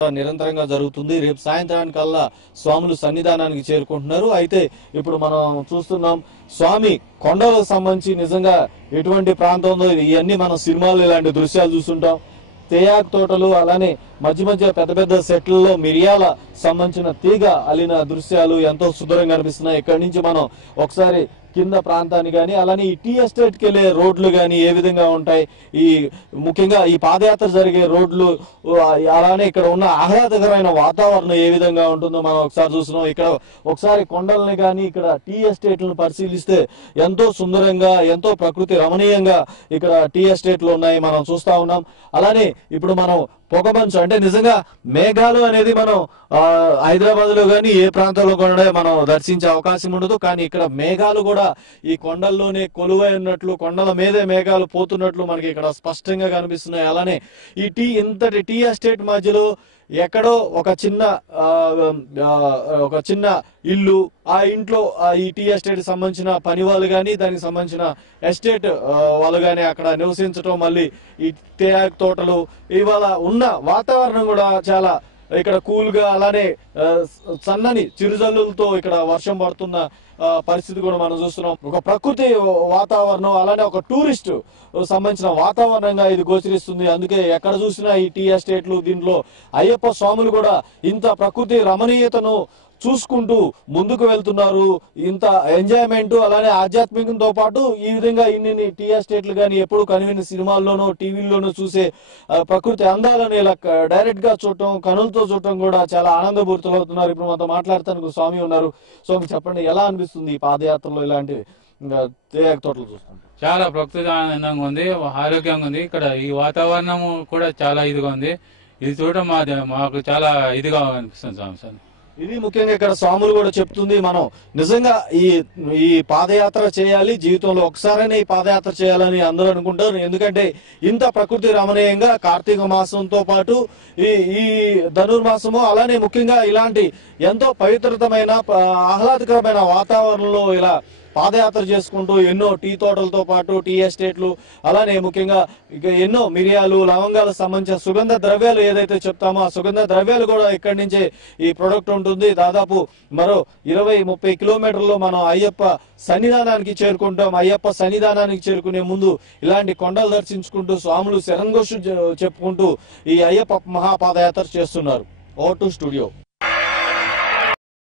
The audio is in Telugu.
నిరంతరంగా జరుగుతుంది. రేపు సాయంత్రానికల్లా స్వాములు సన్నిధానానికి చేరుకుంటున్నారు. అయితే ఇప్పుడు మనం చూస్తున్నాం స్వామి కొండలకు సంబంధించి నిజంగా ఎటువంటి ప్రాంతం ఉందో ఇవన్నీ మనం సినిమాల్లో ఇలాంటి దృశ్యాలు చూస్తుంటాం. తేయాకు తోటలు అలానే మధ్య మధ్య పెద్ద పెద్ద సెట్లలో మిరియాల సంబంధించిన తీగ అలిన దృశ్యాలు ఎంతో సుందరంగా కనిపిస్తున్నాయి. ఇక్కడి నుంచి మనం ఒకసారి కింద ప్రాంతాన్ని కానీ అలానే ఈ టీ ఎస్టేట్కి వెళ్ళే రోడ్లు కానీ ఏ విధంగా ఉంటాయి, ఈ ముఖ్యంగా ఈ పాదయాత్ర జరిగే రోడ్లు అలానే ఇక్కడ ఉన్న ఆహ్లాదకరమైన వాతావరణం ఏ విధంగా ఉంటుందో మనం ఒకసారి చూస్తున్నాం. ఇక్కడ ఒకసారి కొండల్ని కానీ ఇక్కడ టీ ఎస్టేట్లను పరిశీలిస్తే ఎంతో సుందరంగా ఎంతో ప్రకృతి రమణీయంగా ఇక్కడ టీ ఎస్టేట్లు ఉన్నాయి మనం చూస్తా ఉన్నాం. అలానే ఇప్పుడు మనం పొగమంచు అంటే నిజంగా మేఘాలు అనేది మనం హైదరాబాద్ లో కానీ ఏ ప్రాంతంలో కూడా మనం దర్శించే అవకాశం ఉండదు. కానీ ఇక్కడ మేఘాలు కూడా ఈ కొండల్లోనే కొలువై ఉన్నట్లు, కొండల మీదే మేఘాలు పోతున్నట్లు మనకి ఇక్కడ స్పష్టంగా కనిపిస్తున్నాయి. అలానే ఈ ఇంతటి టీ ఎస్టేట్ మధ్యలో ఎక్కడో ఒక చిన్న ఇల్లు, ఆ ఇంట్లో ఈ టీ ఎస్టేట్ సంబంధించిన పని వాళ్ళు కానీ దానికి సంబంధించిన ఎస్టేట్ వాళ్ళు కానీ అక్కడ నివసించడం, మళ్ళీ ఈ తేయాకు తోటలు, ఇవాళ ఉన్న వాతావరణం కూడా చాలా ఇక్కడ కూల్ గా అలానే సన్నని చిరుజల్లులతో ఇక్కడ వర్షం పడుతున్న పరిస్థితి కూడా మనం చూస్తున్నాం. ఒక ప్రకృతి వాతావరణం అలానే ఒక టూరిస్ట్ సంబంధించిన వాతావరణంగా ఇది గోచరిస్తుంది. అందుకే ఎక్కడ చూసినా ఈ టీ ఎస్టేట్లు, దీంట్లో అయ్యప్ప స్వాములు కూడా ఇంత ప్రకృతి రమణీయతను చూసుకుంటూ ముందుకు వెళ్తున్నారు. ఇంత ఎంజాయ్మెంట్ అలానే ఆధ్యాత్మికంతో పాటు ఈ విధంగా ఇన్ని టీ ఎస్టేట్లు కానీ ఎప్పుడు కనివిన సినిమాల్లోనూ టీవీల్లోనూ చూసే ప్రకృతి అందాలను ఇలా డైరెక్ట్ గా చూడటం, కనులతో చూడటం కూడా చాలా ఆనందపూరితులు అవుతున్నారు. ఇప్పుడు మనతో మాట్లాడటానికి స్వామి ఉన్నారు. స్వామి చెప్పండి, ఎలా అనిపిస్తుంది ఈ పాదయాత్రలో ఇలాంటి తేయాకు తోటలు చూస్తాం? చాలా ప్రకృతి ఆనందంగా ఉంది, ఆరోగ్యంగా ఉంది. ఇక్కడ ఈ వాతావరణం కూడా చాలా ఇదిగా ఉంది. ఇది చూడటం మాకు చాలా ఇదిగా అనిపిస్తుంది స్వామి. ఇది ముఖ్యంగా ఇక్కడ స్వాములు కూడా చెప్తుంది, మనం నిజంగా ఈ పాదయాత్ర చేయాలి, జీవితంలో ఒకసారైనా ఈ పాదయాత్ర చేయాలని అందరూ అనుకుంటారు. ఎందుకంటే ఇంత ప్రకృతి రమణీయంగా కార్తీక మాసంతో పాటు ఈ ధనుర్మాసము అలానే ముఖ్యంగా ఇలాంటి ఎంతో పవిత్రతమైన ఆహ్లాదకరమైన వాతావరణంలో ఇలా పాదయాత్ర చేసుకుంటూ ఎన్నో టీ తోటలతో పాటు టీ ఎస్టేట్లు అలానే ముఖ్యంగా ఇక ఎన్నో మిరియాలు, లవంగాలకు సంబంధించిన సుగంధ ద్రవ్యాలు ఏదైతే చెప్తామో ఆ సుగంధ ద్రవ్యాలు కూడా ఇక్కడి నుంచే ఈ ప్రొడక్ట్ ఉంటుంది. దాదాపు మరో 20-30 కిలోమీటర్లు మనం అయ్యప్ప సన్నిధానానికి చేరుకుంటాం. అయ్యప్ప సన్నిధానానికి చేరుకునే ముందు ఇలాంటి కొండలు దర్శించుకుంటూ స్వాములు శరణఘోష చెప్పుకుంటూ ఈ అయ్యప్ప మహాపాదయాత్ర చేస్తున్నారు. ఓ టు స్టూడియో.